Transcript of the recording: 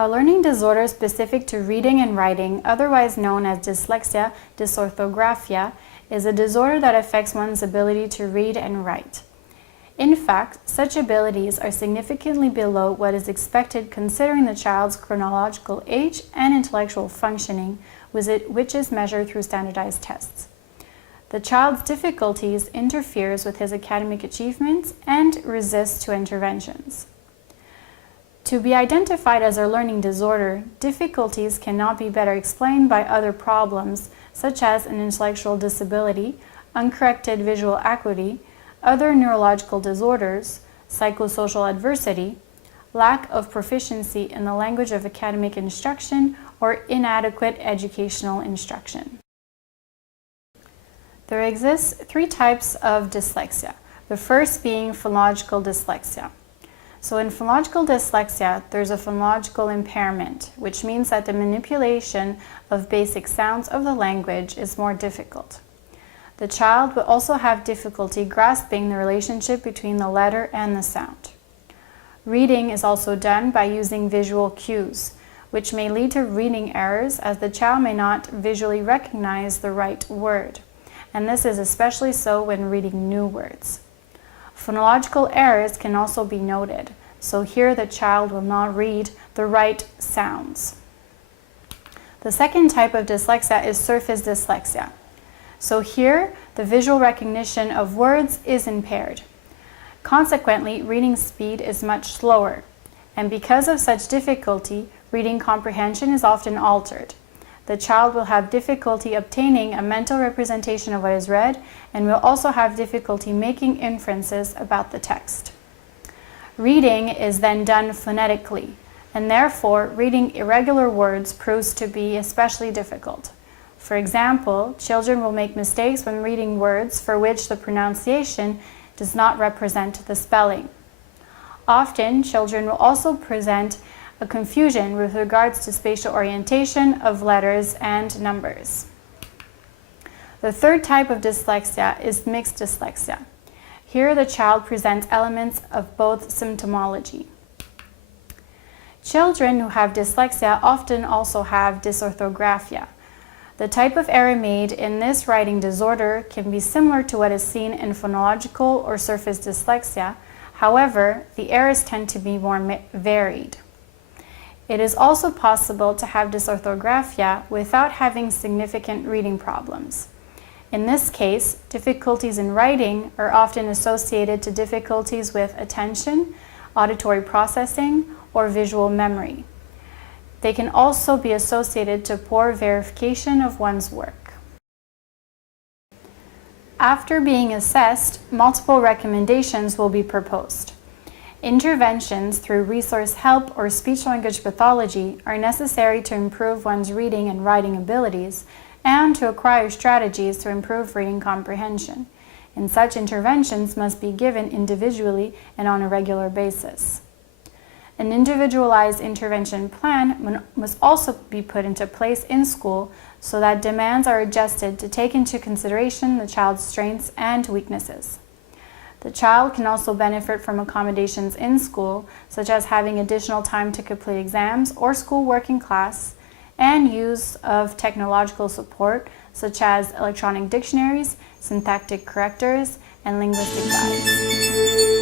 A learning disorder specific to reading and writing, otherwise known as dyslexia, dysorthographia, is a disorder that affects one's ability to read and write. In fact, such abilities are significantly below what is expected considering the child's chronological age and intellectual functioning, which is measured through standardized tests. The child's difficulties interferes with his academic achievements and resists to interventions. To be identified as a learning disorder, difficulties cannot be better explained by other problems such as an intellectual disability, uncorrected visual acuity, other neurological disorders, psychosocial adversity, lack of proficiency in the language of academic instruction, or inadequate educational instruction. There exist 3 types of dyslexia, the first being phonological dyslexia. So in phonological dyslexia, there's a phonological impairment, which means that the manipulation of basic sounds of the language is more difficult. The child will also have difficulty grasping the relationship between the letter and the sound. Reading is also done by using visual cues, which may lead to reading errors as the child may not visually recognize the right word. And this is especially so when reading new words. Phonological errors can also be noted, so here the child will not read the right sounds. The second type of dyslexia is surface dyslexia. So here, the visual recognition of words is impaired. Consequently, reading speed is much slower, and because of such difficulty, reading comprehension is often altered. The child will have difficulty obtaining a mental representation of what is read and will also have difficulty making inferences about the text. Reading is then done phonetically, and therefore reading irregular words proves to be especially difficult. For example, children will make mistakes when reading words for which the pronunciation does not represent the spelling. Often, children will also present a confusion with regards to spatial orientation of letters and numbers. The third type of dyslexia is mixed dyslexia. Here the child presents elements of both symptomology. Children who have dyslexia often also have dysorthographia. The type of error made in this writing disorder can be similar to what is seen in phonological or surface dyslexia. However, the errors tend to be more varied. It is also possible to have dysorthographia without having significant reading problems. In this case, difficulties in writing are often associated to difficulties with attention, auditory processing, or visual memory. They can also be associated to poor verification of one's work. After being assessed, multiple recommendations will be proposed. Interventions through resource help or speech-language pathology are necessary to improve one's reading and writing abilities and to acquire strategies to improve reading comprehension. And such interventions must be given individually and on a regular basis. An individualized intervention plan must also be put into place in school so that demands are adjusted to take into consideration the child's strengths and weaknesses. The child can also benefit from accommodations in school, such as having additional time to complete exams or schoolwork in class, and use of technological support, such as electronic dictionaries, syntactic correctors, and linguistic guides.